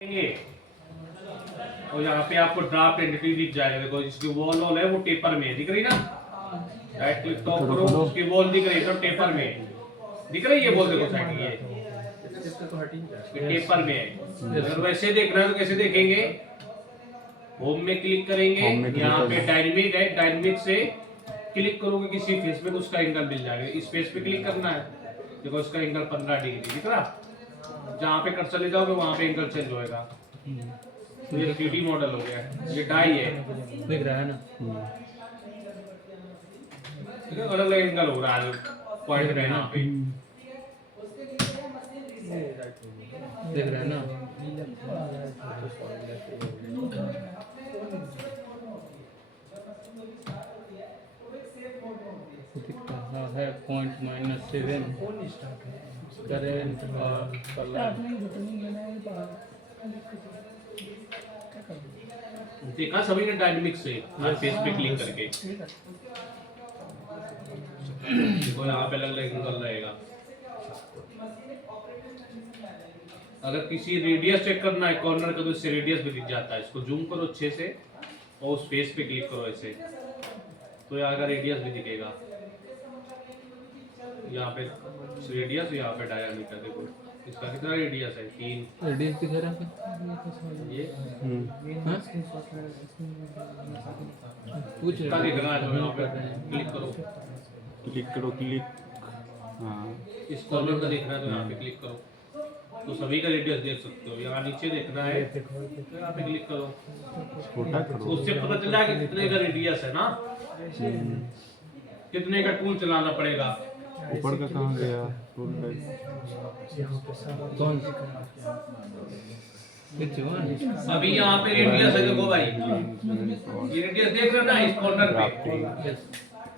और यहाँ पे आपको ड्राफ्ट एंटिटी दिख जाएगा। देखो इसकी वॉल है वो टेपर में दिख रही ना, राइट क्लिक टॉप करो, उसकी वॉल दिख रही है तो टेपर में दिख रही है वॉल। देखो साइड ये टेपर में है। अगर वैसे देख रहे हो तो कैसे देखेंगे, होम में क्लिक करेंगे, यहाँ पे डायनेमिक है, डायनेमिक से क्लिक करोगे किसी फेस पे तो उसका एंगल मिल जाएगा। इस फेस पे क्लिक करना है, देखो इसका एंगल 15 डिग्री दिख रहा। जहाँ पे कर्सर ले जाओगे वहाँ पे एंगल चेंज होएगा। तो ये 3D मॉडल हो गया, ये डाई है, दिख रहा है ना, अलग अलग एंगल हो रहा है पॉइंट पे यहाँ पे दिख रहा है ना। दिख रहा है .-7 करेंट और कलर। देखा सभी ने डायनेमिक से हर फेस पे क्लिक करके। देखो यहाँ पे अलग अलग एंगल रहेगा। अगर किसी रेडियस चेक करना है कॉर्नर का तो इससे रेडियस भी दिख जाता है। इसको जूम करो अच्छे से और उस फेस पे क्लिक करो ऐसे, तो यहाँ का रेडियस भी दिखेगा। यहाँ पे रेडियस, यहाँ पे डायमीटर। देखो इसका कितना रेडियस है, 3 रेडियस दिख रहा है ये कुछ दिख रहा है। तो यहाँ पे क्लिक करो, हाँ इस कॉर्नर का देखना है तो यहाँ पे क्लिक करो तो सभी का रेडियस देख सकते हो। यहाँ नीचे देखना है तो यहाँ पे क्लिक करो, छोटा करो, उससे पता चल जाएगा कितने का रेडियस है ना, कितने का टूल चलाना पड़ेगा। ऊपर का कहाँ गया टूल पे? कौन अभी यहाँ पे रेडियस है, देखो भाई ये रेडियस देख रहे हो ना इस कॉर्नर पे,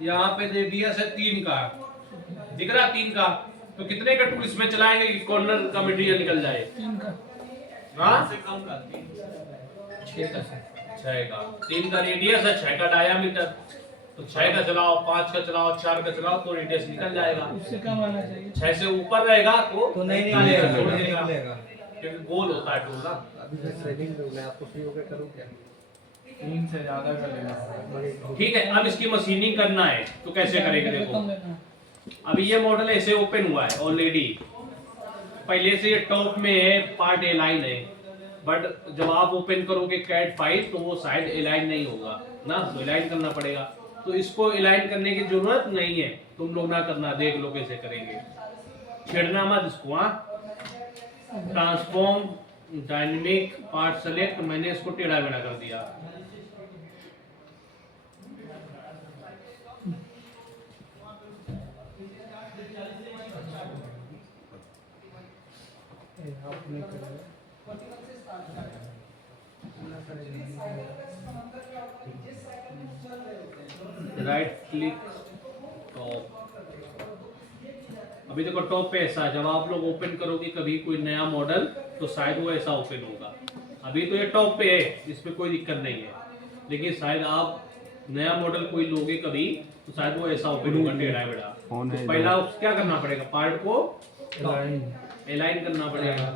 यहाँ पे रेडियस है 3 का, दिख रहा 3 का। तो कितने का टूल इसमें चलाएंगे कि कॉर्नर का मटेरियल निकल जाए? 3 का, हाँ से कम का 6 का 3 का रेडियस है, 6 का डायामीटर। तो 6 का चलाओ, 5 का चलाओ, 4 का चलाओ तो रेडियस निकल जाएगा। उससे कम आना चाहिए। 6 से ऊपर रहेगा तो नहीं निकलेगा, क्योंकि गोल होता है टूल ना। अभी सेटिंग मैं आपको फ्री होकर करूं क्या? 3 से ज्यादा कर लेना। ठीक है, अब इसकी मशीनिंग करना है तो कैसे करेंगे? देखो कम लेना। अभी ये मॉडल ऐसे ओपन हुआ है ऑलरेडी, पहले से ये टॉप में है, पार्ट ए लाइन है, बट जब आप ओपन करोगे कैट फाइल तो वो साइड अलाइन नहीं होगा ना, तो अलाइन करना पड़ेगा। तो इसको अलाइन करने की जरूरत नहीं है, तुम लोग ना करना, देख लो कैसे करेंगे, छेड़ना मत इसको। हाँ, ट्रांसफॉर्म डायनेमिक पार्ट सेलेक्ट, मैंने इसको टेढ़ा मेढ़ा कर दिया। Right click top. अभी देखो टॉप पे ऐसा है, जब आप लोग ओपन करोगे कभी कोई नया मॉडल तो शायद वो ऐसा ओपन होगा। अभी तो ये टॉप पे है, इसमें कोई दिक्कत नहीं है, लेकिन शायद आप नया मॉडल कोई लोगे कभी तो शायद वो ऐसा ओपन होगा टेढ़ा मेढ़ा। तो पहला क्या करना पड़ेगा, पार्ट को अलाइन करना पड़ेगा।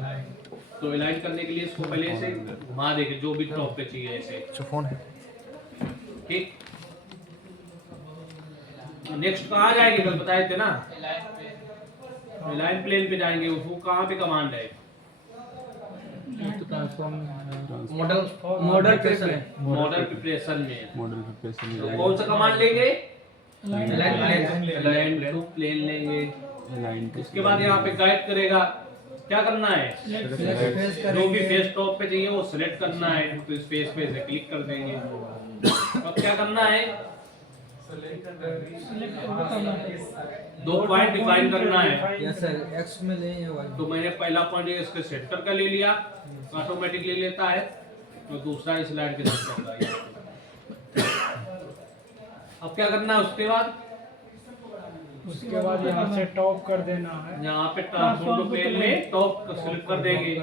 तो अलाइन करने के लिए इसको पहले से घुमा देंगे जो भी टॉप पे चाहिए ऐसे। फोन है ठीक, नेक्स्ट कहाँ जाएंगे, कल बताए थे ना, अलाइन प्लेन पे जाएंगे। वो कहाँ पे कमांड है, मॉडल प्रेशर मॉडल प्रिपरेशन में। मॉडल प्रिपरेशन तो कौन सा कमांड लेंगे, अलाइन अलाइन टू प्लेन लेंगे। लाइन उसके बाद यहाँ पे गाइड करेगा क्या करना है, जो भी फेस टॉप पे चाहिए वो सिलेक्ट करना है, तो इस फेस पे से क्लिक कर देंगे। अब क्या करना है, दो पॉइंट डिफाइन करना है। यस सर, एक्स में ले या वाई? तो मैंने पहला पॉइंट इसके सेंटर का ले लिया, ऑटोमेटिक ले लेता है, और दूसरा इस लाइन के सेंटर का। अब क्या करना है उसके बाद यहाँ से टॉप कर देना है। यहाँ पे ट्रांसफॉर्म प्लेन में टॉप सेलेक्ट कर देंगे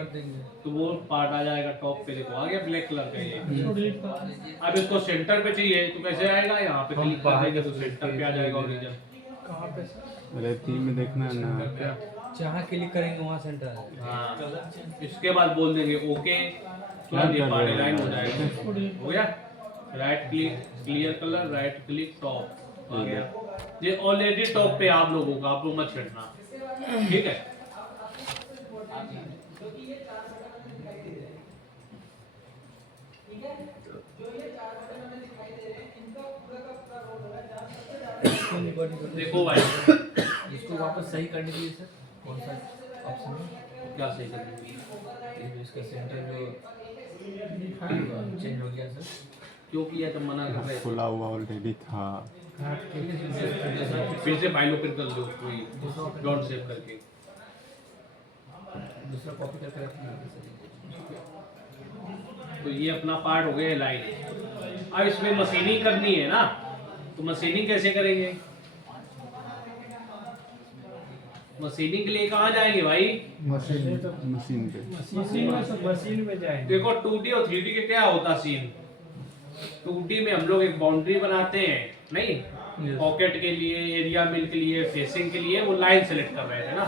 तो वो पार्ट आ जाएगा टॉप पे। देखो आ गया ब्लैक कलर का ये। अब इसको सेंटर पे चाहिए तो कैसे आएगा, यहाँ पे क्लिक कर देंगे तो सेंटर पे आ जाएगा ओरिजिन। कहाँ पे? अरे थीम में देखना है ना, जहाँ क्लिक करेंगे वहाँ सेंटर आ जाएगा। हाँ, इसके बाद बोल देंगे ओके, क्या तुरंत ये कर पार्ट रहे हो अलाइन हो यार? जाएगा। हो गया, right click clear colour, right click top, आ गया। ये ऑलरेडी टॉप पे आप लोगों का, आप लोग मत छेड़ना, ठीक है। देखो भाई, इसको वापस सही करने के लिए सर कौन सा ऑप्शन है? क्या सही करनी ये इसका सेंटर जो चेंज हो गया सर। क्यों किया, तो मना कर रहे थे। खुला हुआ ऑलरेडी था। फिर से फाइल ओपन कर लो, कोई डॉट सेव करके। दूसरा कॉपी करके रखिए सर। तो ये अपना पार्ट हो गया लाइन। अब इसमें मशीनिंग करनी है ना, तो मशीनिंग कैसे करेंगे? मशीनिंग के लिए कहाँ जाएंगे भाई? मशीन पे। मशीन में जाएंगे। देखो 2D और 3D के क्या होता सीन। 2D में हम लोग एक बाउंड्री बनाते हैं, नहीं पॉकेट के लिए, एरिया मिल के लिए, फेसिंग के लिए वो लाइन सेलेक्ट कर रहे थे ना।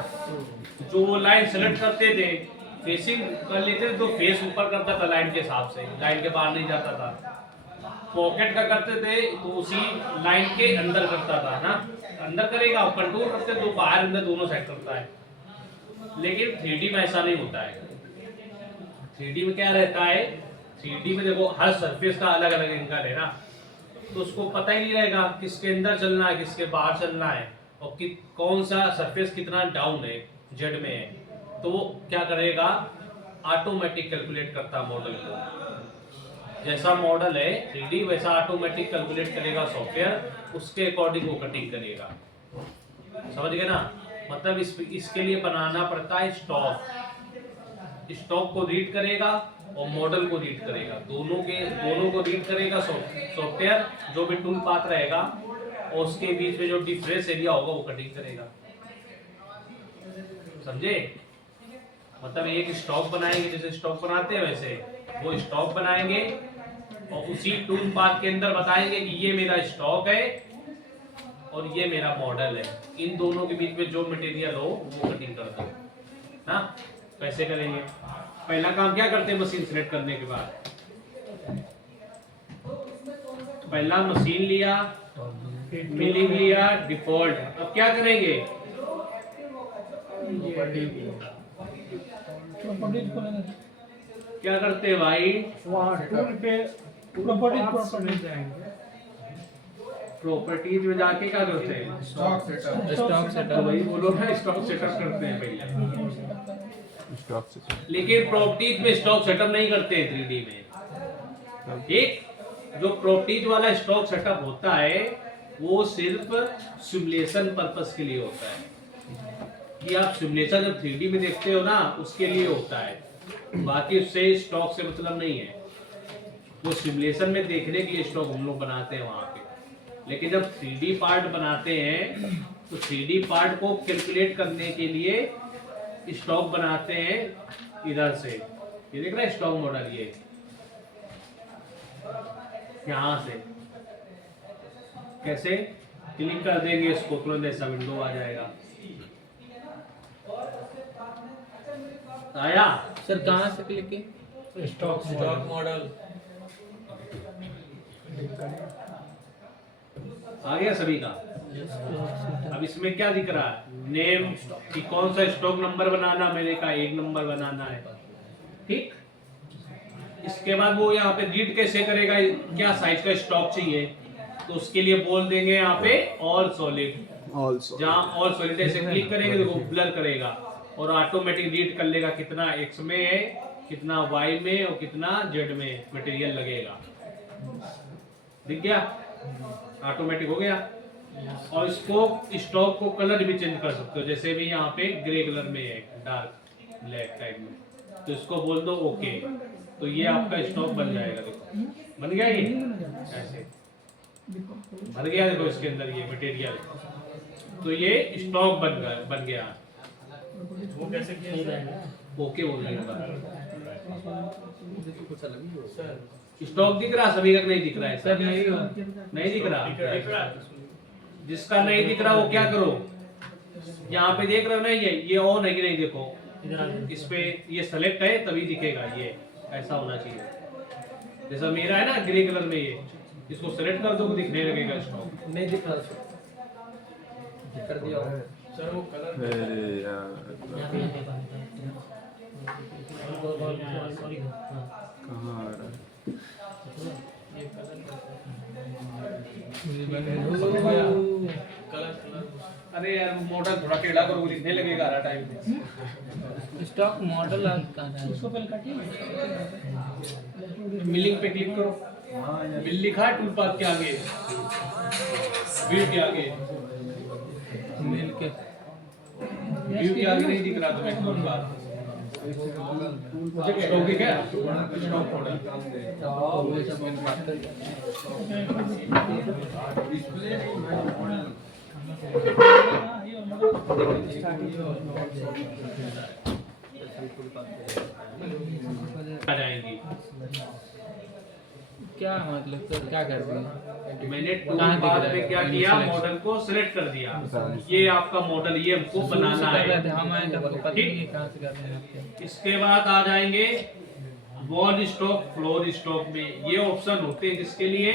जो वो लाइन सेलेक्ट करते थे, फेसिंग कर लेते थे तो फेस ऊपर करता था लाइन के हिसाब से, लाइन के बाहर नहीं जाता था। पॉकेट का करते थे तो उसी लाइन के अंदर करता था ना, अंदर करेगा, कंट्रोल करते तो बाहर अंदर दोनों साइड करता है। लेकिन 3D में ऐसा नहीं होता है। 3D में क्या रहता है, 3D में देखो हर सरफेस का अलग अलग एंगल है ना, तो उसको पता ही नहीं रहेगा किसके अंदर चलना है, किसके बाहर चलना है, और कौन सा सरफेस कितना डाउन है, जेड में है। तो वो क्या करेगा, ऑटोमेटिक कैलकुलेट करता मॉडल को। जैसा मॉडल है 3D वैसा ऑटोमेटिक कैलकुलेट करेगा सॉफ्टवेयर, उसके अकॉर्डिंग वो कटिंग करेगा। समझ गए ना? मतलब इसके लिए बनाना पड़ता है स्टॉक। स्टॉक को रीड करेगा और मॉडल को रीड करेगा, दोनों को रीड करेगा सॉफ्टवेयर। जो भी टूल पाथ रहेगा और उसके बीच में जो डिफरेंस एरिया होगा वो कटिंग करेगा। समझे? मतलब एक स्टॉक बनाएंगे, जैसे स्टॉक बनाते हैं वैसे वो स्टॉक बनाएंगे और उसी टूल पाथ के अंदर बताएंगे कि ये मेरा स्टॉक है और ये मेरा मॉडल है। इन दोनों के बीच में जो मटेरियल हो वो कटिंग कर दो ना। कैसे करेंगे? पहला काम क्या करते हैं मशीन सेलेक्ट करने के बाद? पहला मशीन लिया, मिलिंग लिया, डिफॉल्ट। अब क्या करेंगे? क्या करते हैं भाई? वहाँ टूल पे प्रॉपर्टीज में जाएंगे। प्रॉपर्टीज में जाके क्या करते हैं? स्टॉक सेटअप वही बोलो ना, स्टॉक सेटअप करते हैं पहले। स्टॉक से। लेकिन प्रॉपर्टीज में स्टॉक सेटअप नहीं करते हैं 3D में। ठीक, जो प्रॉपर्टीज वाला स्टॉक सेटअप होता है वो सिर्फ सिमुलेशन पर्पस के लिए होता है, कि आप सिमुलेशन जब 3D में देखते हो ना उसके लिए होता है। बाकी उससे स्टॉक से मतलब नहीं है। वो सिमुलेशन में देखने के लिए स्टॉक हम लोग बनाते हैं वहाँ पे। लेकिन जब 3D पार्ट बनाते हैं तो 3D पार्ट को कैलकुलेट करने के लिए स्टॉक बनाते हैं इधर से। ये देख रहा है स्टॉक मॉडल, ये यहाँ से कैसे क्लिक कर देंगे इसको, तुरंत ऐसा विंडो आ जाएगा। आया? सर कहाँ से क्लिक की? स्टॉक मॉडल आ गया सभी का? अब इसमें क्या दिख रहा है? नेम, कि कौन सा स्टॉक नंबर बनाना, मैंने कहा 1 नंबर बनाना है। ठीक, इसके बाद वो यहाँ पे रीड कैसे करेगा, क्या साइज का स्टॉक चाहिए, तो उसके लिए बोल देंगे यहाँ पे ऑल सॉलिड। जहाँ ऑल सॉलिड ऐसे क्लिक करेंगे देखो ब्लर करेगा और ऑटोमेटिक रीड कर लेगा कितना एक्स में है, कितना वाई में और कितना जेड में मटेरियल लगेगा। दिख गया? ऑटोमेटिक हो गया। और इसको स्टॉक को कलर भी चेंज कर सकते हो, जैसे भी यहाँ पे ग्रे कलर में है, डार्क ब्लैक टाइप में, तो इसको बोल दो ओके, तो ये आपका स्टॉक बन जाएगा। देखो बन गया, ये ऐसे भर गया। देखो इसके अंदर ये मटेरियल, तो ये स्टॉक बन गया। वो कैसे किया जाएगा? ओके बोल रहे स्टॉक दिख रहा सभी का? नहीं दिख रहा है सर नहीं नहीं दिख रहा। जिसका नहीं दिख रहा वो क्या करो, यहाँ पे देख रहे हो ना, ये ऑन है कि नहीं, देखो इधर आ जाओ। इस पे ये सेलेक्ट है तभी दिखेगा, ये ऐसा होना चाहिए। जैसा मेरा है ना ग्रे कलर में, ये इसको सेलेक्ट कर दो तो दिखने लगेगा स्टॉक। नहीं दिख रहा सर, कर दिया सर वो कलर। अरे यार यहाँ पे है बाहर कहाँ आ रहा है? ये कलर अरे यार मॉडल थोड़ा टेढ़ा करो, दिखने लगेगा हर टाइम पे। स्टॉक मॉडल कहाँ है? उसको पहले काटिए। मिलिंग पे क्लिक करो, मिल लिखा है टूल पाथ के आगे, व्यू के आगे, मिल के व्यू के आगे नहीं दिख रहा तुम्हें टूल पाथ। स्टॉक है क्या? Stock model. वो सब मैंने बात कर आ जाएंगी। क्या मतलब तो क्या कर रहे हैं? मैंने टूल कहाँ दिख पाथ रहा है? में क्या मैंने किया, select मॉडल को सिलेक्ट कर दिया। ये आपका मॉडल, ये हमको बनाना कर रहे थे है। हम आए तो हमको पता नहीं है कहाँ से कर रहे हैं आपके। इसके बाद आ जाएंगे वॉल स्टॉक, फ्लोर स्टॉक में। ये ऑप्शन होते हैं किसके लिए,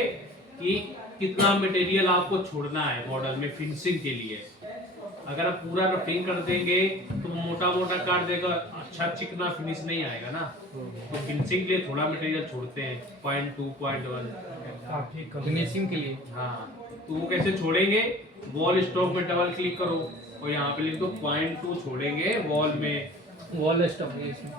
कि कितना मटेरियल आपको छोड़ना है मॉडल में फिनिशिंग के लिए। अगर आप पूरा रफिंग कर देंगे तो मोटा मोटा काट देगा, अच्छा चिकना फिनिश नहीं आएगा ना। तो फिनिशिंग के लिए थोड़ा मटेरियल छोड़ते हैं, 0.2 0.1। फिनिशिंग के लिए हाँ, तो वो कैसे छोड़ेंगे, वॉल स्टॉक में डबल क्लिक करो और यहाँ पे लिख दो 0.2 छोड़ेंगे वॉल में। वॉल स्टॉक है इसमें।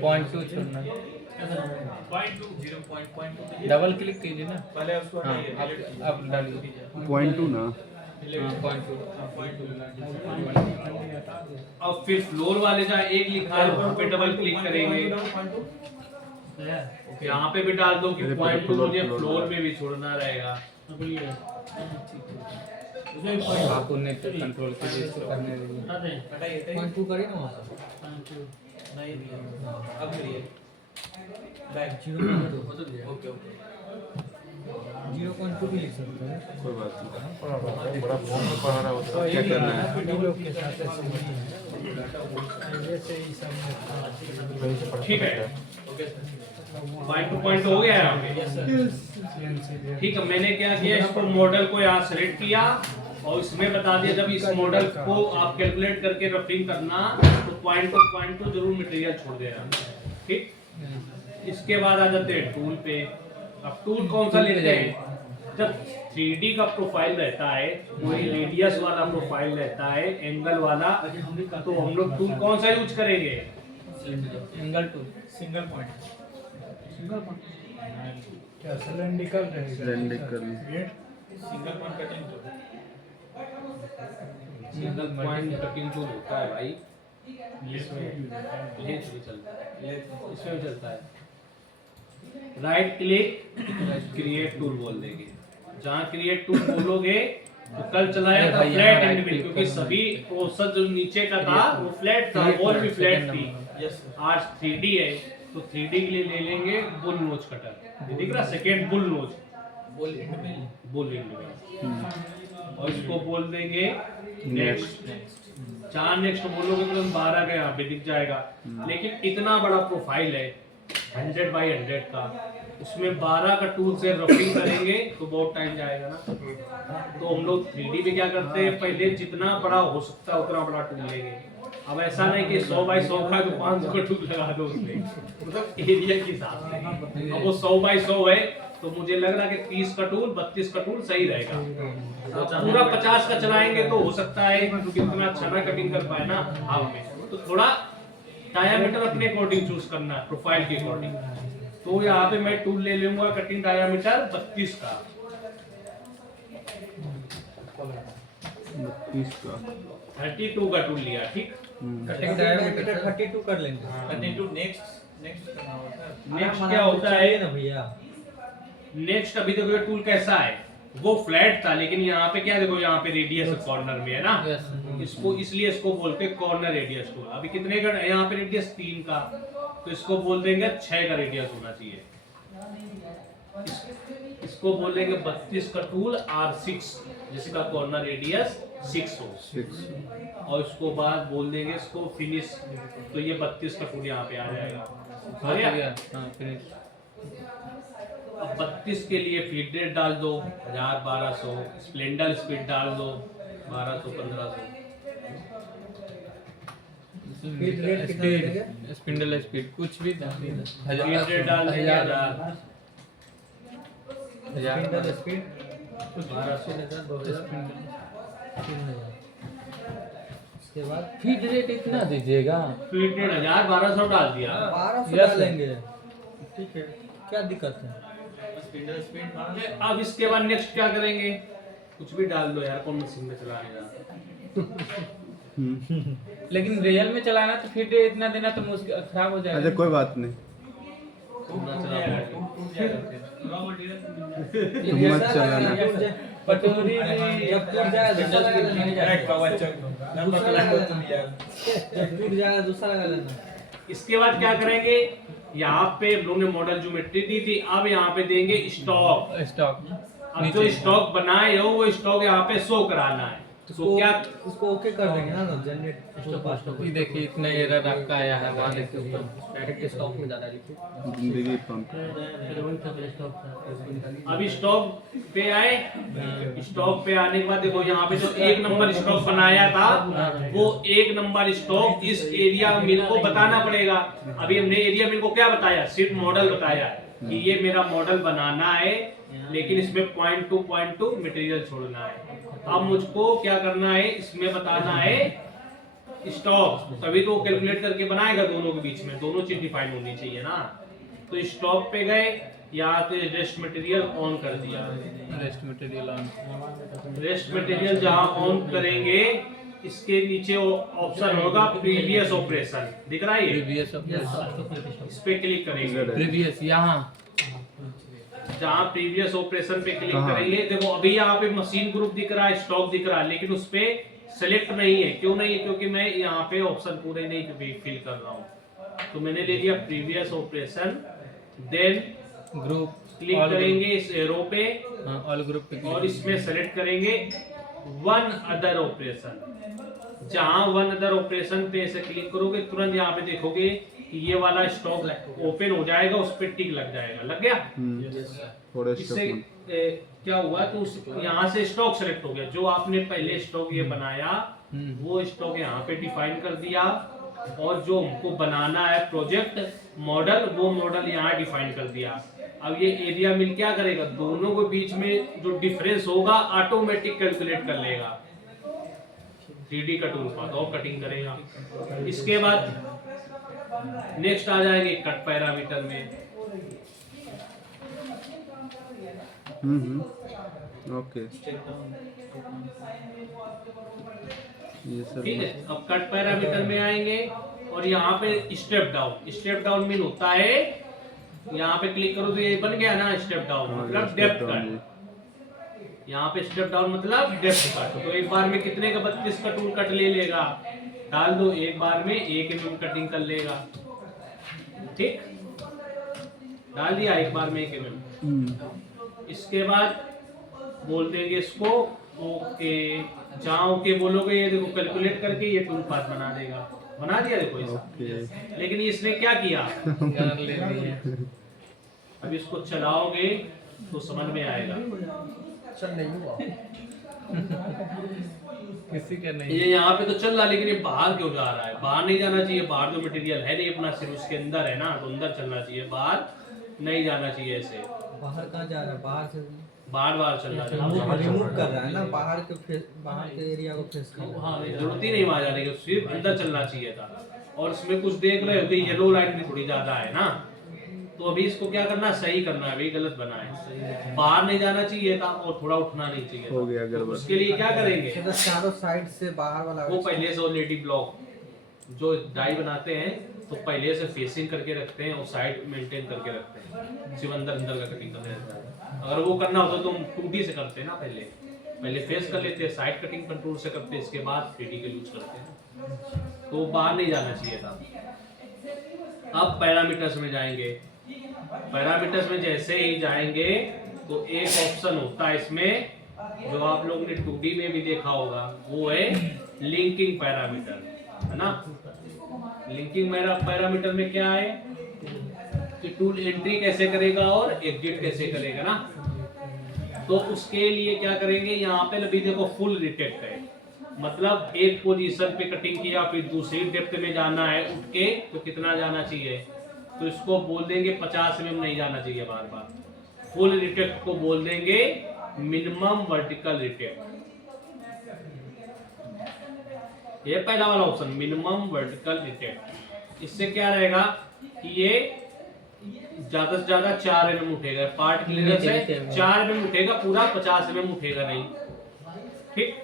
0.2 छोड़ना है। 0.2 डबल क्लिक कीजिए ना। पहले उसको हाँ हटाइए। अब डालिए 0.2 ना? हाँ 0.2। अब फिर फ्लोर वाले जहाँ एक लिखा है वहाँ पे डबल क्लिक करेंगे, यहाँ पे भी डाल दो कि मेरे 0.2 मुझे फ्लोर फ्लोर में भी छोड़ना रहेगा। आप उन्हें कंट्रोल कीजिए, इसको करने दीजिए। हटाइए 0.2 करिए ना वहाँ पर। नहीं दिया, अब करिए बैक 0.2 ओके ओके 0.2 भी लिख सकते हैं। कोई बात नहीं, बड़ा फोन में पढ़ा रहा होता है, क्या करना है? ठीक है, 0.2 हो गया है यहाँ पे। ठीक है, मैंने क्या किया, इसको मॉडल को यहाँ सेलेक्ट किया और इसमें बता दिया जब इस मॉडल को आप कैलकुलेट करके रफिंग करना तो 0.2 जरूर मटेरियल छोड़ देना। ठीक, इसके बाद आ जाते हैं टूल पे। अब टूल कौन सा लेते हैं, जब 3D का प्रोफाइल रहता है, कोई रेडियस वाला प्रोफाइल रहता है, एंगल वाला, तो हम लोग टूल कौन सा यूज करेंगे, एंगल टूल। सिंगल पॉइंट क्या सिलेंड्रिकल रहेगा? Cylindrical. Single point cutting tool. Single point cutting tool होता है भाई, लेंस भी चलता है, इसमें भी चलता है। राइट क्लिक, क्रिएट टूल बोल देंगे। जहाँ क्रिएट टूल बोलोगे तो कल चलाया था फ्लैट एंड में, क्योंकि सभी प्रोसेस जो नीचे का था वो फ्लैट था, वॉल भी फ्लैट थी। यस आज 3D है तो 3D के लिए ले लेंगे बुल नोच कटर। ये दिख रहा सेकेंड बुल नोच, बोल एंड में बुल एंड में, और इसको बोल देंगे नेक्स्ट। जहाँ नेक्स्ट बोलोगे तो 12 का यहाँ पे दिख जाएगा। लेकिन इतना बड़ा प्रोफाइल है 100 बाई 100 का, उसमें 12 का टूल से रफिंग करेंगे तो बहुत टाइम जाएगा ना। तो हम लोग 3D में क्या करते हैं, पहले जितना बड़ा हो सकता है उतना बड़ा टूल लेंगे। अब ऐसा नहीं कि 100 बाई 100 का तो 500 का टूल लगा दो उसमें, मतलब एरिया के हिसाब से। अब वो 100 बाई 100 है तो मुझे लग रहा है कि 30 का टूल 32 का टूल सही रहेगा। पूरा 50 का चलाएंगे तो हो सकता है क्योंकि उतना अच्छा ना कटिंग कर पाए ना हाफ में, तो थोड़ा डायामीटर अपने अकॉर्डिंग चूज करना, प्रोफाइल के अकॉर्डिंग। तो यहाँ पे मैं टूल ले लूंगा कटिंग डायामीटर 32 का, 32 का। 32 का टूल लिया। ठीक, कटिंग डायमीटर 32 कर लेंगे। कटिंग टू नेक्स्ट नेक्स्ट करना होता है। नेक्स्ट क्या होता है ना भैया, नेक्स्ट अभी देखो ये टूल कैसा है, वो फ्लैट था लेकिन यहाँ पे क्या देखो, यहाँ पे रेडियस कॉर्नर में है ना, इसको इसलिए इसको बोलते हैं कॉर्नर रेडियस टूल। अभी कितने का है, यहाँ पे रेडियस 3 का, तो इसको बोल देंगे 6 का रेडियस होना चाहिए। इसको बोलेंगे 32 का टूल R6 जिसका कॉर्नर रेडियस 6 हो। 6 और उसको बाद बोल देंगे इसको फिनिश, तो ये 32 का टूल यहाँ पे आ जाएगा। आ गया? हाँ फिनिश। अब 32 के लिए फीड रेट डाल दो 1000-1200, स्प्लेंडर स्पीड डाल दो 1200-1500। Speed rate कितना देंगे? स्पिंडल स्पीड कुछ भी डाल दीजिए। फीड रेट डाल देंगे 1000, Spindle speed 1200। 2000 3000। इसके बाद फीड रेट इतना दीजिएगा। फीड रेट 1000-1200 डाल दिया। 1200 Yes, डालेंगे। ठीक है, क्या दिक्कत है? अब इसके बाद नेक्स्ट क्या करेंगे? कुछ भी डाल दो यार, कौन मशीन में चलाएगा। लेकिन रियल में चलाना तो फीड रेट इतना देना तो मुश्किल खराब हो जाएगा। अच्छा कोई बात नहीं, मत चलाना। पटोरी जब टूट जाए दूसरा लगा लेना। जब टूट जाए दूसरा लगा लेना। इसके बाद क्या करेंगे? यहाँ पे हम लोग ने मॉडल ज्योमेट्री दी थी, अब यहाँ पे देंगे स्टॉक। स्टॉक अब जो स्टॉक बनाए हो वो स्टॉक यहाँ पे शो कराना है। तो क्या उसको ओके कर देंगे ना, जनरेट ये देखिए इतना एरर आपका आया है। डायरेक्ट स्टॉक में ज्यादा लिखिए। जिंदगी पंप। अभी स्टॉक पे आए, स्टॉक पे आने के बाद देखो यहाँ पे जो 1 नंबर स्टॉक बनाया था वो 1 नंबर स्टॉक इस एरिया मिल को बताना पड़ेगा। अभी हमने एरिया मिल को क्या बताया? सिर्फ मॉडल बताया कि ये मेरा मॉडल बनाना है, लेकिन इसमें पॉइंट टू मटेरियल छोड़ना है। अब मुझको क्या करना है? इसमें बताना है स्टॉक, तभी तो कैलकुलेट करके बनाएगा दोनों के बीच में, दोनों चीज डिफाइन होनी चाहिए ना। तो स्टॉक पे गए, यहाँ पे रेस्ट मटेरियल ऑन कर दिया। Rest material on. Rest material जहाँ ऑन करेंगे इसके नीचे ऑप्शन होगा प्रीवियस ऑपरेशन, दिख रहा है ये? प्रीवियस इस पे क्लिक करेंगे। प्रीवियस यहाँ जहाँ प्रीवियस ऑपरेशन पे क्लिक कहाँ? करेंगे, देखो अभी यहाँ पे मशीन ग्रुप दिख रहा है, स्टॉक दिख रहा है, लेकिन उस पे सेलेक्ट नहीं है। क्यों नहीं है? क्योंकि मैं यहाँ पे ऑप्शन पूरे नहीं फिल कर रहा हूँ। तो मैंने ले लिया previous operation, then group click करेंगे इस एरो पे ऑल ग्रुप पे और इसमें सेलेक्ट करेंगे वन अदर ऑपरेशन। जहाँ वन अदर ऑपरेशन पे ऐसे क्लिक करोगे तुरंत यहाँ पे देखोगे कि ये वाला स्टॉक ओपन हो जाएगा, उस पे टिक लग जाएगा। लग गया? थोड़े इससे स्टॉक क्या हुआ? तो यहाँ से स्टॉक सेलेक्ट हो गया। जो आपने पहले स्टॉक ये बनाया वो स्टॉक यहाँ पे डिफाइन कर दिया, और जो हमको बनाना है प्रोजेक्ट मॉडल, वो मॉडल यहाँ डिफाइन कर दिया। अब ये एरिया मिल क्या करेगा? दोनों के बीच में जो डिफरेंस होगा ऑटोमेटिक कैलकुलेट कर लेगा। 3D का टूल पास और कटिंग करेगा। इसके बाद नेक्स्ट आ जाएंगे कट पैरामीटर में। ओके, ये सब ठीक है, अब कट पैरामीटर में आएंगे और यहाँ पे step down. Step down mean होता है, यहाँ पे क्लिक करो तो ये बन गया ना स्टेप डाउन, मतलब डेप्थ कट। यहाँ पे स्टेप डाउन मतलब डेप्थ कट। तो एक बार में कितने का 32 का टूल कट ले लेगा? डाल दो, एक बार में 1 mm कटिंग कर लेगा। ठीक, डाल दिया एक बार में 1 mm। इसके बाद बोल देंगे इसको ओके। जहाँ ओके बोलोगे ये देखो कैलकुलेट करके ये टूल पाथ बना देगा। बना दिया देखो इसका। लेकिन इसने क्या किया? अब इसको चलाओगे तो समझ में आएगा। चल नहीं हुआ। किसी का नहीं। ये यहाँ पे तो चल रहा, लेकिन ये बाहर क्यों जा रहा है? बाहर नहीं जाना चाहिए। बाहर जो मटेरियल है नहीं अपना, सिर्फ उसके अंदर है ना, तो अंदर चलना चाहिए, बाहर नहीं जाना चाहिए। ऐसे बाहर कहाँ जा रहा है? बाहर से बार बार चलना चाहिए। रिमूव कर रहा है ना, बाहर के एरिया को फेस कर रहा है। हाँ, जरूरत ही नहीं वहां जाने की, सिर्फ अंदर चलना चाहिए था। और इसमें कुछ देख रहे हो कि येलो लाइन भी थोड़ी ज्यादा है ना, तो अभी इसको क्या करना है? सही करना है। अभी गलत बना है, बाहर नहीं जाना चाहिए था और थोड़ा उठना नहीं चाहिए हो गया था। गड़बड़। उसके लिए क्या करेंगे? तो चारों साइड से बाहर वाला वो पहले से ऑलरेडी ब्लॉक जो डाई बनाते हैं तो पहले से फेसिंग करके रखते हैं और साइड मेंटेन करके रखते हैं, सिर्फ अंदर अंदर का कटिंग करते रहता है। अगर वो करना होता तो हम 2D से करते हैं ना, पहले फेस कर लेते हैं, साइड कटिंग कंट्रोल से करते हैं, इसके बाद 3D का यूज करते हैं। तो बाहर नहीं जाना चाहिए था। अब पैरामीटर्स में जाएंगे। पैरामीटर्स में जैसे ही जाएंगे तो एक ऑप्शन होता है इसमें जो आप लोग ने 2D में भी देखा होगा, वो है लिंकिंग पैरामीटर, है ना। लिंकिंग पैरामीटर में क्या है कि टूल एंट्री कैसे करेगा और एग्जिट कैसे करेगा ना। तो उसके लिए क्या करेंगे, यहाँ पे अभी देखो फुल डिटेक्ट है, मतलब एक पोजीशन पे कटिंग किया, फिर दूसरी डेप्थ में जाना है उठ के, तो कितना जाना चाहिए, तो इसको बोल देंगे 50 mm नहीं जाना चाहिए बार बार। फुल डिटेक्ट को बोल देंगे मिनिमम वर्टिकल डिटेक्ट। ये पहला वाला ऑप्शन मिनिमम वर्टिकल डिटेक्ट। इससे क्या रहेगा कि ये ज्यादा से ज्यादा 4 mm उठेगा, पार्ट क्लियरेंस है 4 mm उठेगा, पूरा 50 mm उठेगा नहीं, ठीक।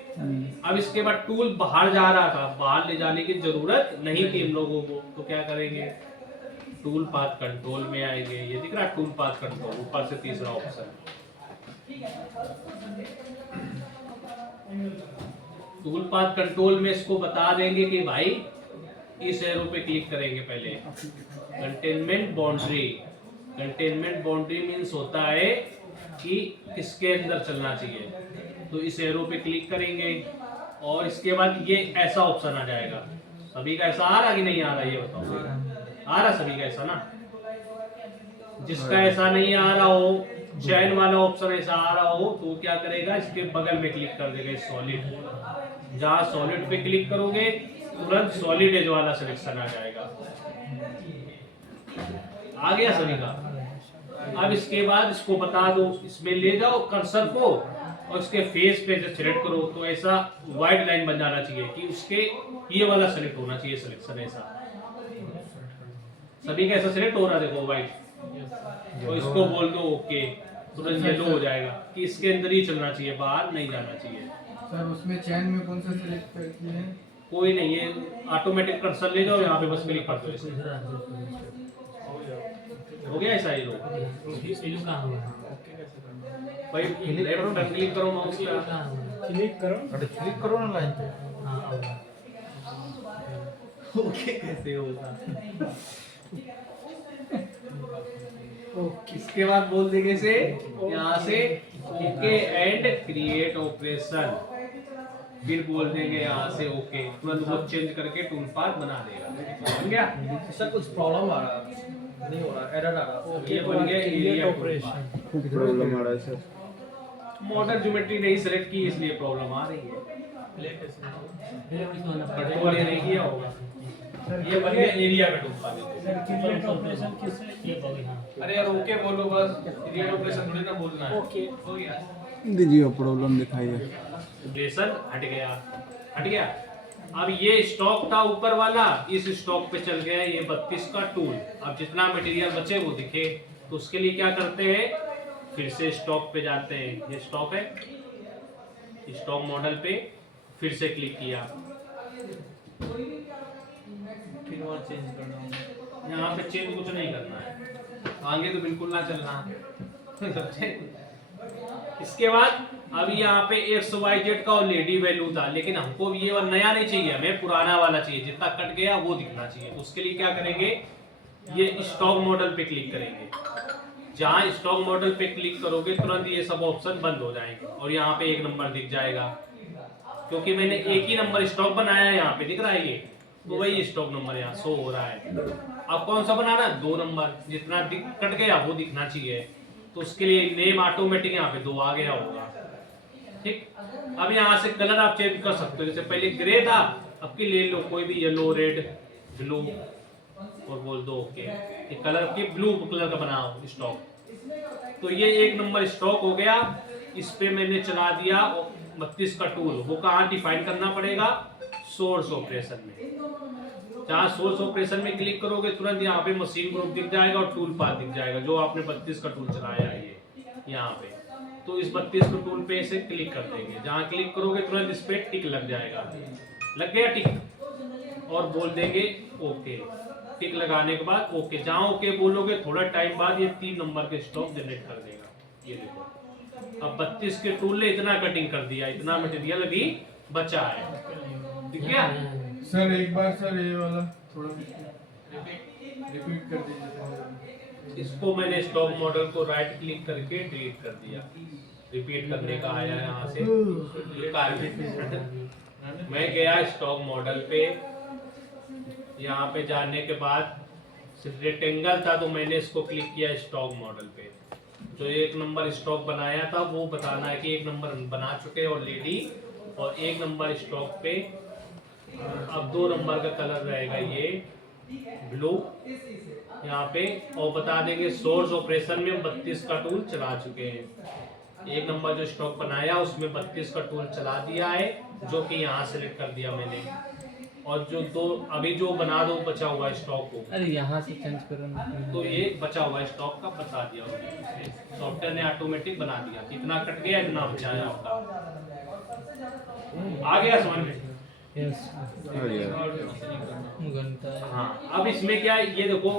अब इसके बाद टूल बाहर जा रहा था, बाहर ले जाने की जरूरत नहीं थी हम लोगों को, तो क्या करेंगे, टूल पाथ कंट्रोल में आएंगे। ये दिख रहा है टूल पाथ कंट्रोल, ऊपर से तीसरा ऑप्शन टूल पाथ कंट्रोल में इसको बता देंगे कि भाई इस एरो पे क्लिक करेंगे पहले। Containment boundary, containment boundary means होता है कि किसके अंदर चलना चाहिए, तो इस एरो पे क्लिक करेंगे और इसके बाद ये ऐसा ऑप्शन आ जाएगा। सभी का ऐसा आ रहा कि नहीं आ रहा, ये बताओ। आ रहा सभी का ऐसा ना। जिसका ऐसा नहीं आ रहा हो, चैन वाला ऑप्शन ऐसा आ रहा हो, तो क्या करेगा, इसके बगल में क्लिक कर देगा सॉलिड। जहां सॉलिड पे क्लिक करोगे तुरंत सॉलिड एज वाला सिलेक्शन आ जाएगा। आ गया सभी का। अब इसके बाद इसको बता दो, इसमें ले जाओ कर्सर को और इसके फेस पे जब सिलेक्ट करो तो ऐसा वाइट लाइन बन जाना चाहिए कि उसके ये वाला सिलेक्ट होना चाहिए सिलेक्शन ऐसा। सभी का ऐसा सिलेक्ट हो रहा है, देखो वाइट। तो इसको बोल दो ओके, तुरंत येलो हो जाएगा कि इसके अंदर ही चलना चाहिए, बाहर नहीं जाना चाहिए। सर उसमें चैन में कौन सा सिलेक्ट करती है? कोई नहीं, ये ऑटोमेटिक कर्सर ले जाओ, यहाँ पे बस क्लिक कर दो इसे। हो गया ऐसा ही लो भाई, लेफ्ट पे क्लिक करो माउस पे, क्लिक करो, अरे क्लिक करो ना लाइन पे। ओके कैसे होगा। इसके बाद बोल देंगे से यहाँ से ओके एंड क्रिएट ऑपरेशन, फिर बोल देंगे यहाँ से ओके, तुरंत वो चेंज करके टूल पाथ बना देगा। बन गया। सर कुछ प्रॉब्लम आ रहा नहीं हो रहा, एरर आ रहा। ये बन गया एरिया ऑपरेशन। प्रॉब्लम आ रहा है सर, मॉडल ज्योमेट्री नहीं सेलेक्ट की इसलिए प्रॉब्लम आ रही है। कंट्रोल ये नहीं किया होगा, ये बन गया एरिया का टूल पाथ। क्रिएट ऑपरेशन किससे? अरे यार ओके बोलो बस, एरिया ऑपरेशन थोड़ी ना बोलना है। ओके हो गया, दीजिए प्रॉब्लम दिखाइए। ऑपरेशन हट गया, हट गया। अब ये स्टॉक था ऊपर वाला, इस स्टॉक पे चल गया ये 32 का टूल। अब जितना मटेरियल बचे वो दिखे, तो उसके लिए क्या करते हैं, फिर से स्टॉक पे जाते हैं। ये स्टॉक है, स्टॉक मॉडल पे फिर से क्लिक किया, फिर वहाँ चेंज करना होगा। यहाँ पे चेंज कुछ नहीं करना है, आगे तो बिल्कुल ना चलना। इसके बाद अभी यहाँ पे XYZ का ऑलरेडी वैल्यू था, लेकिन हमको ये वाला नया नहीं चाहिए, हमें पुराना वाला चाहिए, जितना कट गया वो दिखना चाहिए। उसके लिए क्या करेंगे, ये स्टॉक मॉडल पे क्लिक करेंगे। जहाँ स्टॉक मॉडल पे क्लिक करोगे तुरंत ये सब ऑप्शन बंद हो जाएंगे और यहाँ पे 1 नंबर दिख जाएगा, क्योंकि मैंने एक ही नंबर स्टॉक बनाया है। यहाँ पे दिख रहा है ये, तो वही स्टॉक नंबर यहाँ शो हो रहा है। अब कौन सा बनाना है, 2 नंबर, जितना कट गया वो दिखना चाहिए। तो उसके लिए नेम ऑटोमेटिक यहाँ पे 2 आ गया होगा, ठीक। अब यहाँ से कलर आप चेंज कर सकते हो, जैसे पहले ग्रे था, अब की ले लो कोई भी, येलो, रेड, ब्लू, और बोल दो ओके। ये कलर की ब्लू कलर का बनाओ स्टॉक। तो ये 1 नंबर स्टॉक हो गया। इस पे मैंने चला दिया 32 का टूल। वो कहाँ डिफाइन करना पड़ेगा, सोर्स ऑपरेशन में। जहाँ सोर्स ऑपरेशन में क्लिक करोगे तुरंत यहाँ पे मशीन ग्रुप दिख जाएगा और टूल पाथ दिख जाएगा, जो आपने 32 का टूल चलाया है ये यहाँ पे। तो इस 32 के टूल पे इसे क्लिक कर देंगे। जहाँ क्लिक करोगे तुरंत इस पे टिक लग जाएगा। लग गया टिक, और बोल देंगे ओके। टिक लगाने के बाद ओके, जहाँ ओके बोलोगे थोड़ा टाइम बाद ये 3 नंबर के स्टॉक जनरेट कर देगा। ये देखो, अब 32 के टूल ने इतना कटिंग कर दिया, इतना मटेरियल अभी बचा है। ठीक है सर एक बार सर ये वाला थोड़ा रिपीट कर दीजिए। इसको मैंने स्टॉक मॉडल को राइट क्लिक करके डिलीट कर दिया। रिपीट करने का आया यहाँ से, मैं गया स्टॉक मॉडल पे, यहाँ पे जाने के बाद रेक्टेंगल था तो मैंने इसको क्लिक किया स्टॉक मॉडल पे। जो 1 नंबर स्टॉक बनाया था वो बताना है कि 1 नंबर बना चुके ऑलरेडी, और 1 नंबर स्टॉक पे अब 2 नंबर का कलर रहेगा ये ब्लू यहाँ पे, और बता देंगे सोर्स ऑपरेशन में 32 का टूल चला चुके हैं। 1 नंबर जो स्टॉक बनाया उसमें 32 का टूल चला दिया है, जो कि यहाँ सेलेक्ट कर दिया मैंने। और जो 2 अभी जो बना दो बचा हुआ स्टॉक को, अरे यहाँ से चेंज करो ना। तो ये बचा हुआ स्टॉक का बता दिया सॉफ्टवेयर ने, ऑटोमेटिक बना दिया। कितना कट गया इतना बचाया आपका। आ गया समझ में? यस हाँ, अब इसमें क्या है ये देखो,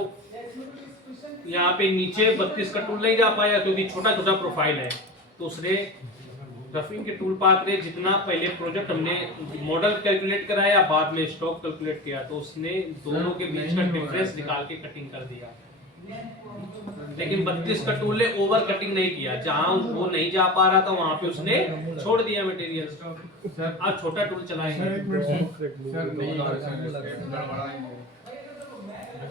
यहाँ पे नीचे 32 का टूल नहीं जा पाया क्योंकि छोटा छोटा प्रोफाइल है, तो उसने रफिंग के टूल पाथ ने जितना पहले प्रोजेक्ट हमने मॉडल कैलकुलेट कराया बाद में स्टॉक कैलकुलेट किया, तो उसने दोनों के बीच का डिफरेंस निकाल के कटिंग कर दिया। लेकिन 32 का टूल ने ओवर कटिंग नहीं किया, जहां वो नहीं जा पा रहा था वहां पे उसने छोड़ दिया मटेरियल। अब छोटा टूल चलाएंगे।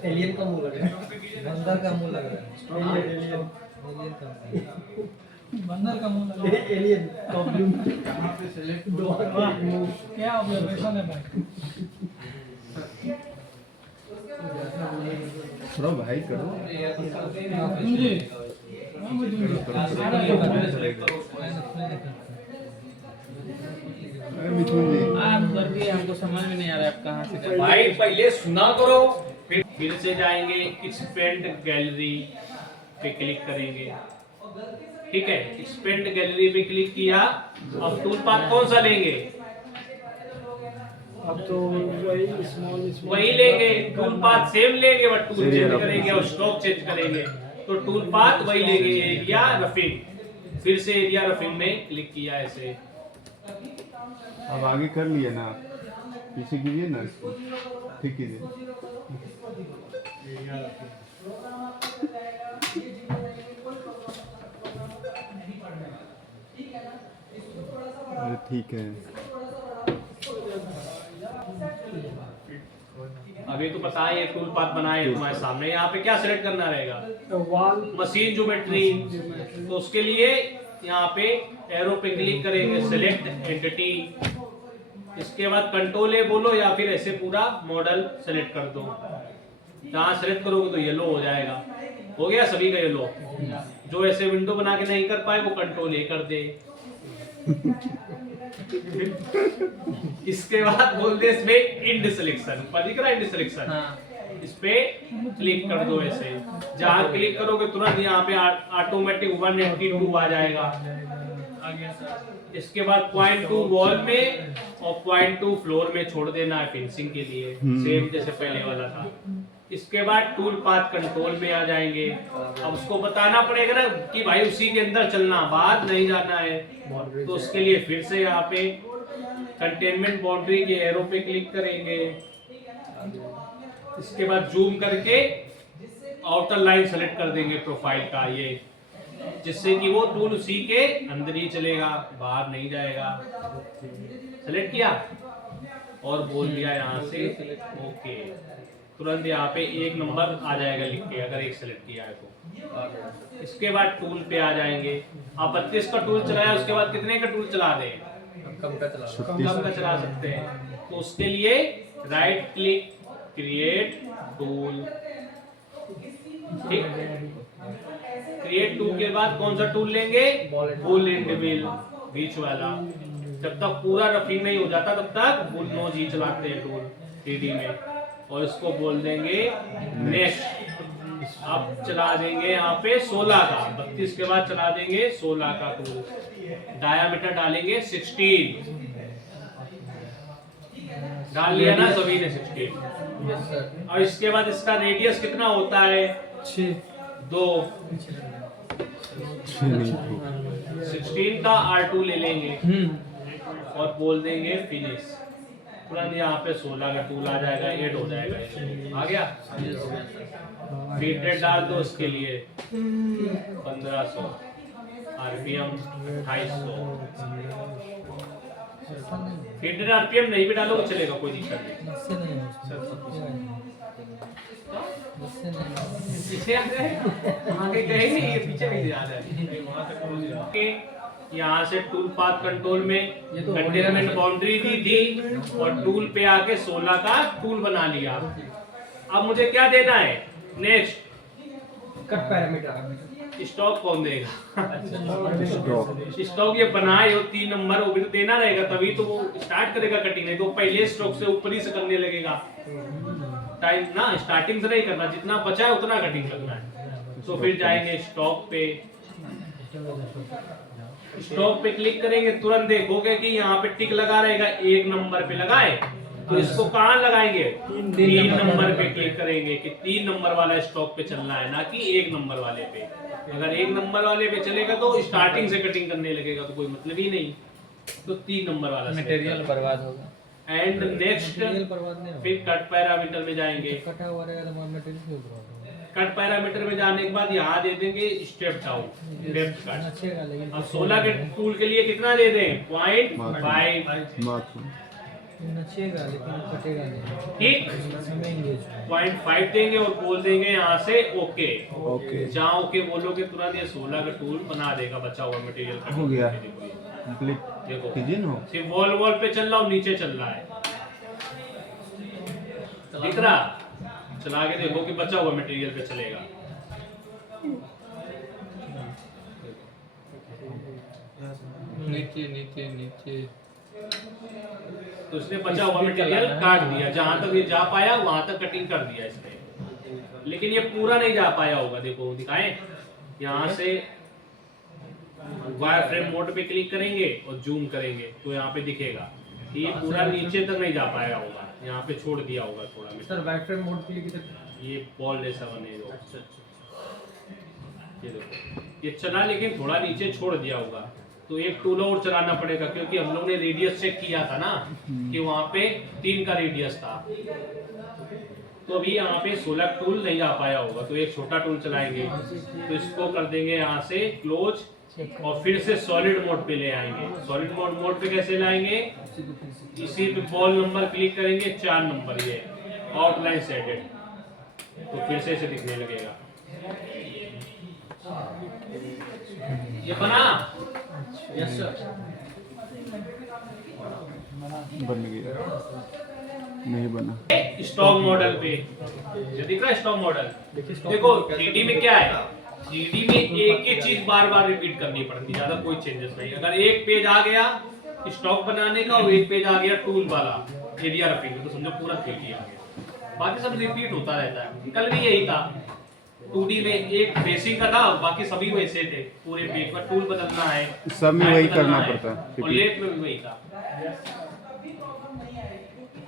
एलियन का मुंह लग रहा है, बंदर का मुंह लग रहा है, एलियन बंदर का मुंह लगा एलियन प्रॉब्लम। क्या ऑब्जर्वेशन है भाई? थोड़ा भाई करो। मुझे हमको समझ में नहीं आ रहा है आप कहाँ से। भाई पहले सुना करो, फिर से जाएंगे एक्सपेंड गैलरी पे क्लिक करेंगे। ठीक है, एक्सपेंड गैलरी पे क्लिक किया। अब टूल पाथ कौन सा लेंगे? अब तो वही लेंगे, टूल पाथ सेम लेंगे बट टूल चेंज करेंगे और स्टॉक चेंज करेंगे। तो टूल पाथ वही लेंगे, एरिया रफिंग। फिर से एरिया रफिंग में क्लिक किया ऐसे। अब आगे कर लिए ना, पीछे कीजिए ना इसको, ठीक कीजिए। अरे ठीक है। अभी तो पता है ये टूल पाथ बनाए तुम्हारे सामने। यहाँ पे क्या सिलेक्ट करना रहेगा? Wall machine geometry. तो उसके लिए यहाँ पे एरो पे क्लिक करेंगे, सेलेक्ट एंटिटी। इसके बाद कंट्रोल ए बोलो या फिर ऐसे पूरा मॉडल सेलेक्ट कर दो। जहाँ सेलेक्ट करोगे तो येलो हो जाएगा। हो गया सभी का येलो। जो ऐसे विंडो बना के नहीं कर पाए वो कंट्रोल ए कर दे। इसके बाद बोल दे इसमें इंड सिलेक्शन, दिख रहा है इंड सिलेक्शन। हाँ। इस पे क्लिक कर दो ऐसे। जहाँ क्लिक करोगे तुरंत यहाँ पे ऑटोमेटिक 182 आ जाएगा। इसके बाद 0.2 वॉल में और 0.2 फ्लोर में छोड़ देना है फिनिशिंग के लिए, सेम जैसे पहले वाला था। इसके बाद टूल पाथ कंट्रोल में आ जाएंगे। अब उसको बताना पड़ेगा ना कि भाई उसी के अंदर चलना, बाहर नहीं जाना है। तो उसके लिए फिर से यहाँ पे कंटेनमेंट बाउंड्री के एरो पे क्लिक करेंगे। इसके बाद जूम करके आउटर लाइन सेलेक्ट कर देंगे प्रोफाइल का ये, जिससे कि वो टूल उसी के अंदर ही चलेगा, बाहर नहीं जाएगा। सेलेक्ट किया और बोल दिया यहाँ से ओके। तुरंत यहाँ पे 1 नंबर आ जाएगा लिख के, अगर 1 सेलेक्ट किया है तो। इसके बाद टूल पे आ जाएंगे। आप 32 का टूल चलाया, उसके बाद कितने का टूल चला दें? कम का चला, कम का चला सकते हैं। तो उसके लिए राइट क्लिक, क्रिएट टूल। ठीक, क्रिएट टूल के बाद कौन सा टूल लेंगे? फुल एंड व्हील, बीच वाला। जब तक पूरा रफिंग नहीं हो जाता तब तक फुल नोज ही चलाते हैं टूल 3D में। और इसको बोल देंगे नेक्स्ट। अब चला देंगे यहाँ पे 16 का, 32 के बाद चला देंगे 16 का टूल। डायामीटर डालेंगे 16। डाल लिया ना सभी ने 16। और इसके बाद इसका रेडियस कितना होता है? 2। 16 का R2 ले लेंगे और बोल देंगे फिनिश। तुरंत यहाँ पे 16 का टूल आ जाएगा, ऐड हो जाएगा, आ गया। फीड रेट डाल दो उसके लिए 1500, आरपीएम 2800। फीड रेट आरपीएम नहीं भी डालो तो चलेगा, कोई दिक्कत नहीं। पीछे आ गए, आगे गए नहीं, ये पीछे नहीं जा रहा है। यहाँ से टूल पाथ कंट्रोल में कंटेनमेंट बाउंड्री दी थी और टूल पे आके 16 का टूल बना लिया। अब मुझे क्या देना है नेक्स्ट? Cut parameter. स्टॉक कौन देगा? स्टॉक ये बनाए हो 3 नंबर, वो भी तो देना रहेगा, तभी तो वो स्टार्ट करेगा कटिंग, नहीं तो पहले स्टॉक से ऊपर ही से करने लगेगा। टाइम ना स्टार्टिंग से नहीं करना, जितना बचा है उतना कटिंग करना है। तो फिर जाएंगे स्टॉक पे, स्टॉक पे क्लिक करेंगे, तुरंत देखोगे कि यहाँ पे टिक लगा रहेगा, 1 नंबर पे लगाए, तो इसको कहाँ लगाएंगे? 3 नंबर पे क्लिक करेंगे कि 3 नंबर वाला स्टॉक पे चलना है, ना कि 1 नंबर वाले पे। अगर 1 नंबर वाले पे चलेगा तो स्टार्टिंग से कटिंग करने लगेगा, तो कोई मतलब ही नहीं। तो 3 नंबर वाला मटेरियल बर्बाद होगा। एंड नेक्स्ट फिर कट पैरामीटर में जाएंगे। कटा हुआ रहेगा तो मटेरियल क्यों बर्बाद होगा? कट पैरामीटर में जाने के बाद यहाँ दे देंगे स्टेप डाउन, लेफ्ट कट। अब 16 के टूल के लिए कितना दे दें? 0.5, नचेगा लेकिन कटेगा नहीं। ठीक, समय इंगेज 0.5 देंगे और बोल देंगे यहाँ से ओके। ओके जहाँ ओके बोलोगे तुरंत ये 16 का टूल बना देगा बचा हुआ मटेरियल। हो गया। क्लिक देखो कीजिए ना। सिर्फ वॉल पे चल रहा हूँ, नीचे चल रहा है, दिख रहा? चला के देखो कि बचा हुआ मटेरियल पे चलेगा। नीचे नीचे नीचे। तो इसने बचा हुआ मटेरियल काट दिया, जहां तक ये जा पाया वहां तक कटिंग कर दिया इसने, लेकिन ये पूरा नहीं जा पाया होगा। देखो दिखाएं, यहाँ से वायर फ्रेम मोड पे क्लिक करेंगे और जूम करेंगे तो यहाँ पे दिखेगा कि ये पूरा नीचे तक नहीं जा पाया होगा, यहाँ पे छोड़ दिया होगा थोड़ा में। सर वायर फ्रेम मोड के लिए किधर? ये बॉल जैसा बनेगा। ये देखो ये चला, लेकिन थोड़ा नीचे छोड़ दिया होगा, तो एक टूल और चलाना पड़ेगा, क्योंकि हम लोग ने रेडियस चेक किया था ना कि वहाँ पे 3 का रेडियस था। तो अभी यहाँ पे 16 टूल नहीं जा पाया होगा, तो एक छोटा टूल चलाएंगे। तो इसको कर देंगे यहाँ से क्लोज और फिर से सॉलिड मोड पे ले आएंगे। सॉलिड मोड पे कैसे लाएंगे? इसी पे बॉल नंबर क्लिक करेंगे, 4 नंबर, ये आउटलाइन सेटेड, तो फिर से इसे दिखने लगेगा। ये बना? यस सर, बन गया। नहीं बना। स्टॉक मॉडल पे जो दिख रहा है स्टॉक मॉडल, देखो 3D में क्या है, 3D में एक ही चीज बार बार रिपीट करनी पड़ती है, ज्यादा कोई चेंजेस नहीं। अगर एक पेज आ गया स्टॉक बनाने का और एक पेज आ गया टूल वाला एरिया रखने का, तो समझो पूरा 3D आ गया। बाकी सब रिपीट होता रहता है। कल भी यही था, 2D में एक फेसिंग का था, बाकी सभी वैसे थे। पूरे पेज पर टूल बदलना है, सब में वही करना पड़ता है। और लेट में भी वही था।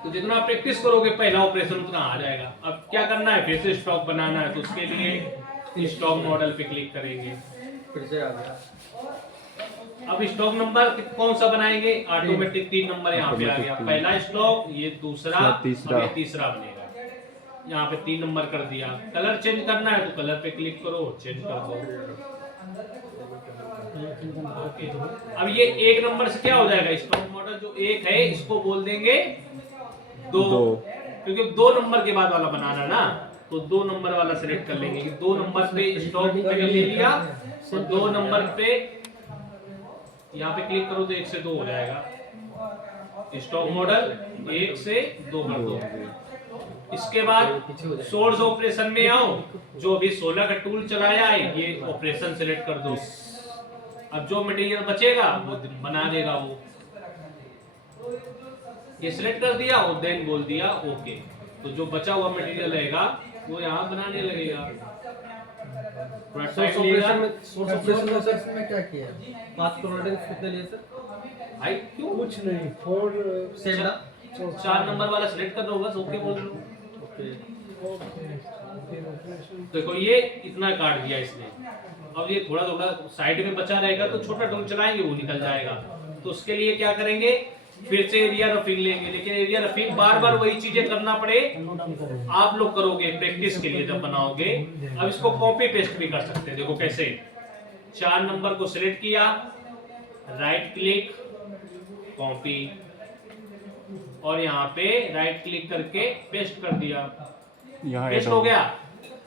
तो जितना प्रैक्टिस करोगे पहला ऑपरेशन उतना आ जाएगा। अब क्या करना है, फिर से स्टॉक बनाना है, तो उसके लिए स्टॉक मॉडल पे क्लिक करेंगे। फिर से आ गया। अब स्टॉक नंबर कौन सा बनाएंगे? ऑटोमेटिक 3 नंबर यहाँ पे आ गया। पहला स्टॉक, ये दूसरा, तीसरा। और ये तीसरा बनेगा। यहाँ पे 3 नंबर कर दिया। कलर चेंज करना है तो कलर पे क्लिक करो, चेंज कर दो। ओके, अब ये 1 नंबर से क्या हो जाएगा? स्टॉक मॉडल जो 1 है इसको बोल देंगे 2, क्योंकि 2 नंबर के बाद वाला बनाना ना, तो 2 नंबर वाला सिलेक्ट कर लेंगे कि 2 नंबर पे स्टॉक ले लिया, और 2 नंबर पे यहाँ पे क्लिक करो तो 1 से 2 हो जाएगा। स्टॉक मॉडल 1 से 2 कर दो। इसके बाद सोर्स ऑपरेशन में आओ, जो अभी 16 का टूल चलाया है ये ऑपरेशन सिलेक्ट कर दो। अब जो मटेरियल बचेगा वो बना देगा वो। ये सिलेक्ट कर दिया और देन बोल दिया ओके, तो जो बचा हुआ मटेरियल रहेगा वो यहाँ बनाने लगेगा। सोर्स ऑपरेशन में क्या किया? पाथ कोऑर्डिनेट कितने लिए सर? भाई क्यों? कुछ नहीं, 4 सेम ना? 4 नंबर वाला सिलेक्ट कर दो, बस ओके बोल दो। देखो ये इतना काट दिया इसने। अब ये थोड़ा थोड़ा साइड में बचा रहेगा, तो छोटा टूल चलाएंगे वो निकल जाएगा। तो उसके लिए क्या करेंगे, फिर से एरिया रफिंग लेंगे, लेकिन एरिया रफिंग बार बार वही चीजें करना पड़े आप लोग करोगे प्रैक्टिस के लिए जब बनाओगे। अब इसको कॉपी पेस्ट भी कर सकते हैं, देखो कैसे। 4 नंबर को सिलेक्ट किया, राइट क्लिक, कॉपी, और यहाँ पे राइट क्लिक करके पेस्ट कर दिया, यहाँ पेस्ट add हो गया।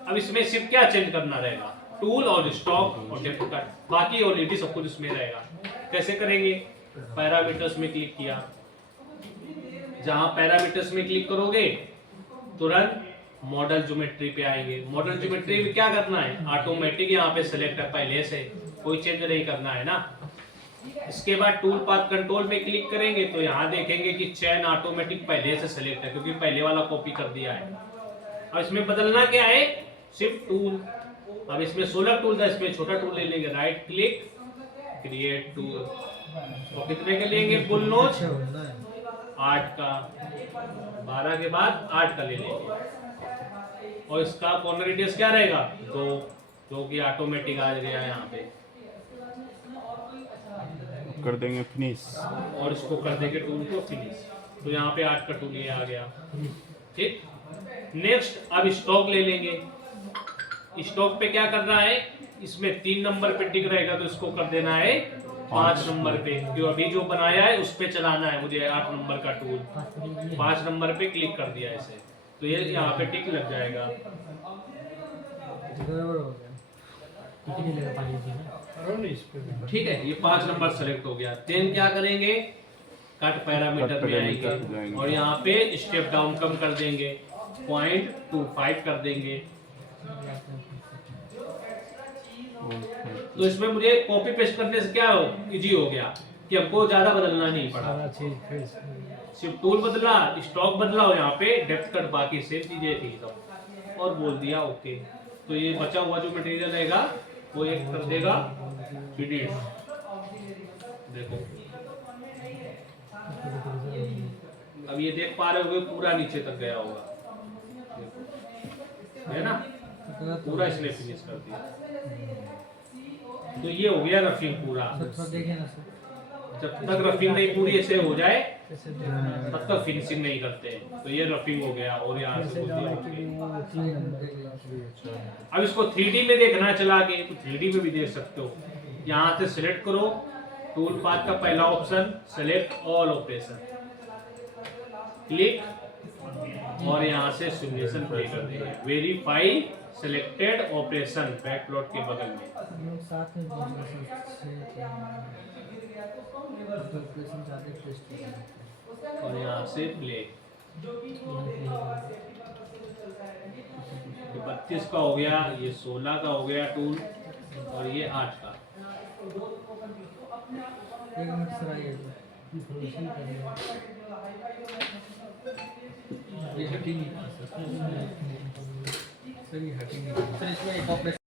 अब इसमें सिर्फ क्या चेंज करना रहेगा, टूल और स्टॉक और डेप्थ कट, बाकी ऑलरेडी सब कुछ इसमें रहेगा। कैसे करेंगे, पैरामीटर्स में क्लिक किया, जहां पैरामीटर्स में क्लिक करोगे तुरंत मॉडल ज्योमेट्री पे आएंगे। मॉडल ज्योमेट्री में क्या करना है, ऑटोमेटिक यहाँ पे सिलेक्ट है पहले से, कोई चेंज नहीं करना है ना। इसके बाद टूल पाथ कंट्रोल में क्लिक करेंगे तो यहाँ देखेंगे कि चेन ऑटोमेटिक पहले से सिलेक्ट है, क्योंकि पहले वाला कॉपी कर दिया है। अब इसमें बदलना क्या है, सिर्फ टूल। अब इसमें 16 टूल था, इसमें छोटा टूल ले लेंगे, राइट क्लिक, क्रिएट टूल, और कितने के लेंगे, फुल नोच 8 का, 12 के बाद 8 का ले लेंगे, और इसका कॉर्नर रेडियस क्या रहेगा 2, जो कि ऑटोमेटिक आ गया यहाँ पे, कर देंगे फिनिश। और इसको कर देंगे टूल को फिनिश। तो यहाँ पे 8 का टूल ये आ गया, ठीक। नेक्स्ट अब स्टॉक ले लेंगे। स्टॉक पे क्या करना है, इसमें 3 नंबर पे टिक रहेगा तो इसको कर देना है 5 नंबर पे, क्यों अभी जो बनाया है उस पे चलाना है मुझे 8 नंबर का टूल। 5 नंबर पे क्लिक कर दिया इसे, तो ये यहाँ पे टिक लग जाएगा। ठीक है, ये 5 नंबर सेलेक्ट हो गया। देन क्या करेंगे, कट पैरामीटर में आएंगे और यहाँ पे स्टेप डाउन कम कर देंगे, 0.25 कर देंगे। तो इसमें मुझे कॉपी पेस्ट करने से क्या हो, इजी हो गया कि हमको ज्यादा बदलना नहीं पड़ा, सिर्फ टूल बदला, स्टॉक बदला और यहाँ पे डेप्थ कट, बाकी सेम चीजें थी सब, और बोल दिया ओके। तो ये बचा हुआ जो मटेरियल रहेगा वो एक कर देगा फिनिश। देखो अब ये देख पा रहे होगे पूरा नीचे तक गया होगा, है ना, पूरा इसने फिनिश कर दिया। तो ये हो गया रफिंग पूरा। जब तक रफिंग नहीं पूरी ऐसे हो जाए तब तक फिनिशिंग नहीं करते। तो ये रफिंग हो गया, और यहाँ से अब इसको 3D में देखना चला के, तो 3D में भी देख सकते हो। यहाँ से सिलेक्ट करो टूल पाथ का पहला option, select all operation, click, और यहाँ से सिमुलेशन प्ले कर देंगे, verify selected operation back plot के बगल में, और यहाँ से प्ले। 32 का हो गया, ये 16 का हो गया टूल, और ये 8 का। सर इसमें एक ऑपरेशन